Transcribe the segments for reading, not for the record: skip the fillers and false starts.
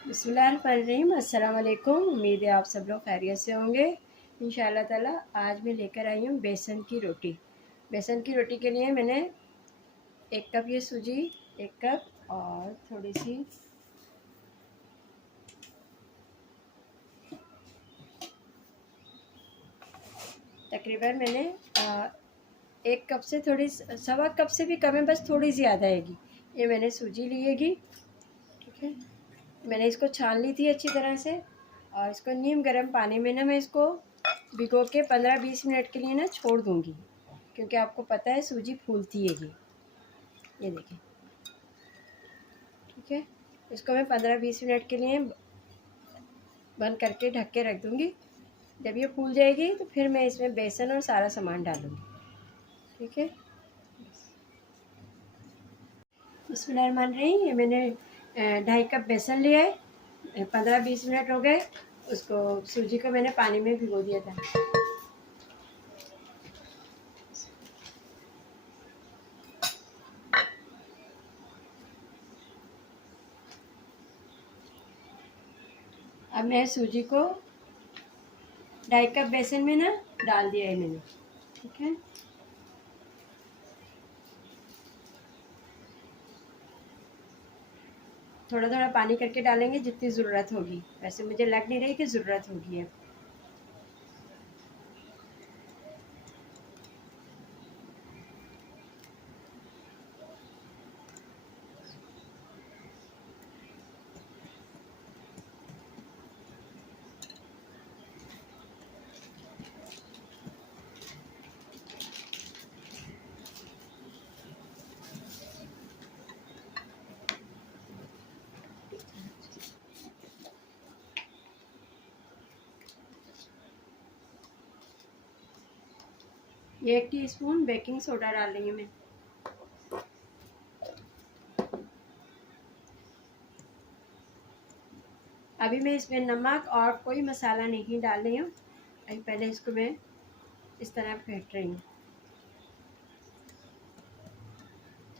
बिस्मिल्लाहिर्रहमानिर्रहीम। अस्सलाम वालेकुम। उम्मीद है आप सब लोग खैरियत से होंगे इंशाअल्लाह ताला। आज मैं लेकर आई हूँ बेसन की रोटी। बेसन की रोटी के लिए मैंने 1 कप ये सूजी, 1 कप और थोड़ी सी तकरीबन मैंने 1 कप से थोड़ी सवा कप से भी कम है, बस थोड़ी सी ज़्यादा आएगी। ये मैंने सूजी लिएगी, ठीक है। मैंने इसको छान ली थी अच्छी तरह से और इसको नीम गर्म पानी में ना मैं इसको भिगो के 15-20 मिनट के लिए ना छोड़ दूँगी, क्योंकि आपको पता है सूजी फूलती है ये देखिए, ठीक है। इसको मैं 15-20 मिनट के लिए बंद करके ढक के रख दूँगी। जब ये फूल जाएगी तो फिर मैं इसमें बेसन और सारा सामान डालूँगी, ठीक है। बिस्मिल्लाहिर्रहमानिर्रहीम। ये मैंने 2.5 कप बेसन लिया है। 15-20 मिनट हो गए। उसको सूजी को मैंने पानी में भिगो दिया था। अब मैं सूजी को 2.5 कप बेसन में ना डाल दिया है मैंने, ठीक है। थोड़ा थोड़ा पानी करके डालेंगे जितनी ज़रूरत होगी। वैसे मुझे लग नहीं रही कि ज़रूरत होगी अब। ये 1 टीस्पून बेकिंग सोडा डाल रही हूँ मैं। अभी मैं इसमें नमक और कोई मसाला नहीं डाल रही हूँ। अभी पहले इसको मैं इस तरह फेंट रही हूँ,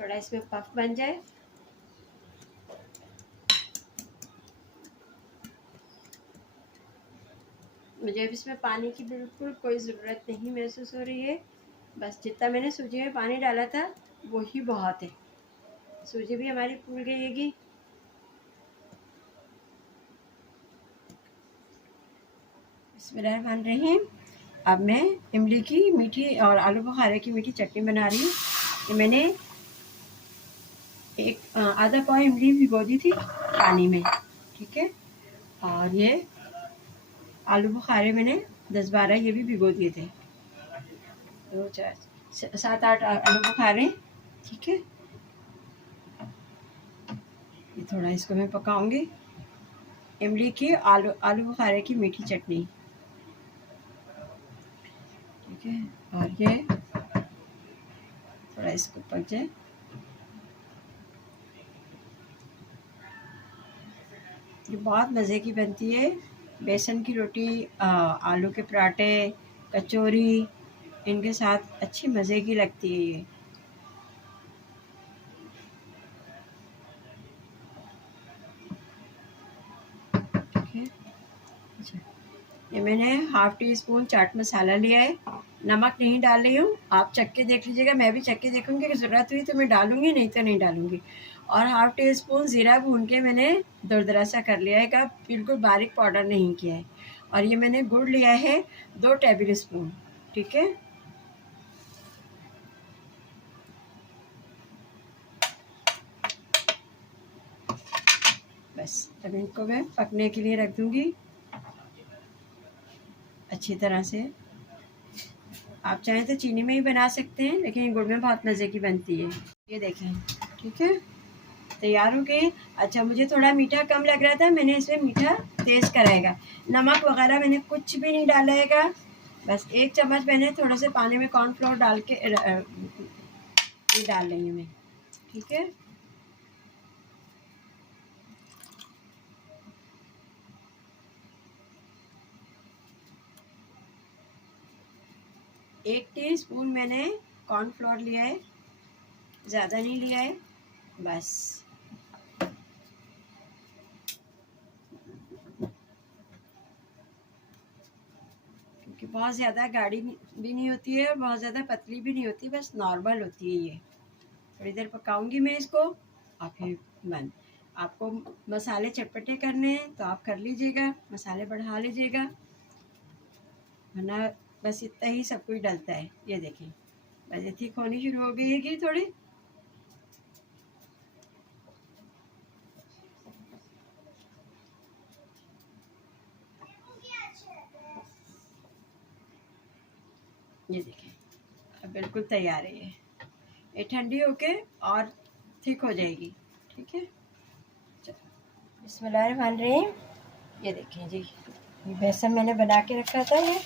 थोड़ा इसमें पफ बन जाए। मुझे अब इसमें पानी की बिल्कुल कोई ज़रूरत नहीं महसूस हो रही है। बस जितना मैंने सूजी में पानी डाला था वही बहुत है। सूजी भी हमारी फूल गई। बिस्मिल्लाहिर्रहमानिर्रहीम। अब मैं इमली की मीठी और आलू बुखारे की मीठी चटनी बना रही हूँ। ये मैंने आधा पाव इमली भिगो दी थी पानी में, ठीक है। और ये आलू बुखारे मैंने 10-12 ये भी भिगो दिए थे। 7-8 आलू बुखारे, ठीक है। ये थोड़ा इसको मैं पकाऊंगी। इमली की आलू बुखारे की मीठी चटनी, ठीक है। और ये थोड़ा इसको पक जाए। ये बहुत मज़े की बनती है। बेसन की रोटी, आलू के पराठे, कचौरी, इनके साथ अच्छी मज़े की लगती है ये। ठीक है। अच्छा, ये मैंने 1/2 टीस्पून चाट मसाला लिया है। नमक नहीं डाल रही हूँ, आप चख के देख लीजिएगा। मैं भी चख के देखूँगी, अगर ज़रूरत हुई तो मैं डालूँगी, नहीं तो नहीं डालूँगी। और 1/2 टीस्पून ज़ीरा भून के मैंने दरदरा सा कर लिया है, का बिल्कुल बारीक पाउडर नहीं किया है। और ये मैंने गुड़ लिया है 2 टेबल स्पून, ठीक है। बस अब इनको मैं पकने के लिए रख दूँगी अच्छी तरह से। आप चाहें तो चीनी में ही बना सकते हैं, लेकिन गुड़ में बहुत मज़े की बनती है। ये देखें, ठीक है, तैयार हो गए। अच्छा, मुझे थोड़ा मीठा कम लग रहा था, मैंने इसमें मीठा तेज़ कराएगा। नमक वगैरह मैंने कुछ भी नहीं डालेगा। बस 1 चम्मच मैंने थोड़े से पानी में कॉर्नफ्लोर डाल के ये डाल रही हूँ मैं, ठीक है। एक टीस्पून मैंने कॉर्नफ्लोर लिया है, ज़्यादा नहीं लिया है। बस बहुत ज़्यादा गाढ़ी भी नहीं होती है और बहुत ज़्यादा पतली भी नहीं होती, बस नॉर्मल होती है ये। थोड़ी देर पकाऊंगी मैं इसको और फिर बंद। आपको मसाले चटपटे करने हैं तो आप कर लीजिएगा, मसाले बढ़ा लीजिएगा, वरना बस इतना ही सब कुछ डलता है। ये देखें बस ये ठीक होनी शुरू हो गई है कि थोड़ी। ये देखें अब बिल्कुल तैयार है ये ठंडी होके और थिक हो जाएगी। ठीक है, बिस्मिल्लाहिर्रहमानिर्रहीम। ये देखें जी, ये बेसन मैंने बना के रखा था ये,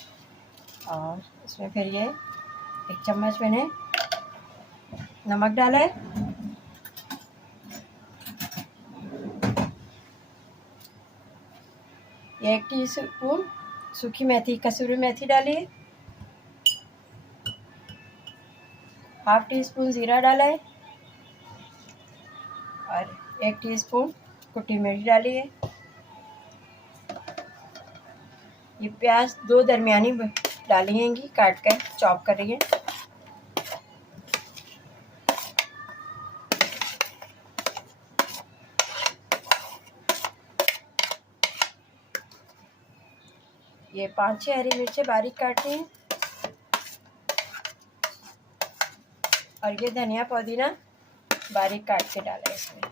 और इसमें फिर ये 1 चम्मच मैंने नमक डाला है, ये 1 टीस्पून सूखी मेथी कसूरी मेथी डाली है, 1/2 टीस्पून ज़ीरा डाला है और 1 टीस्पून कुटी मिर्च डाली है। ये प्याज 2 दरमियानी डाली हैंगी, काट कर चॉप कर रही है। ये 5-6 हरी मिर्चें बारीक काटी हैं और ये धनिया पुदीना बारीक काट के डाला है इसमें।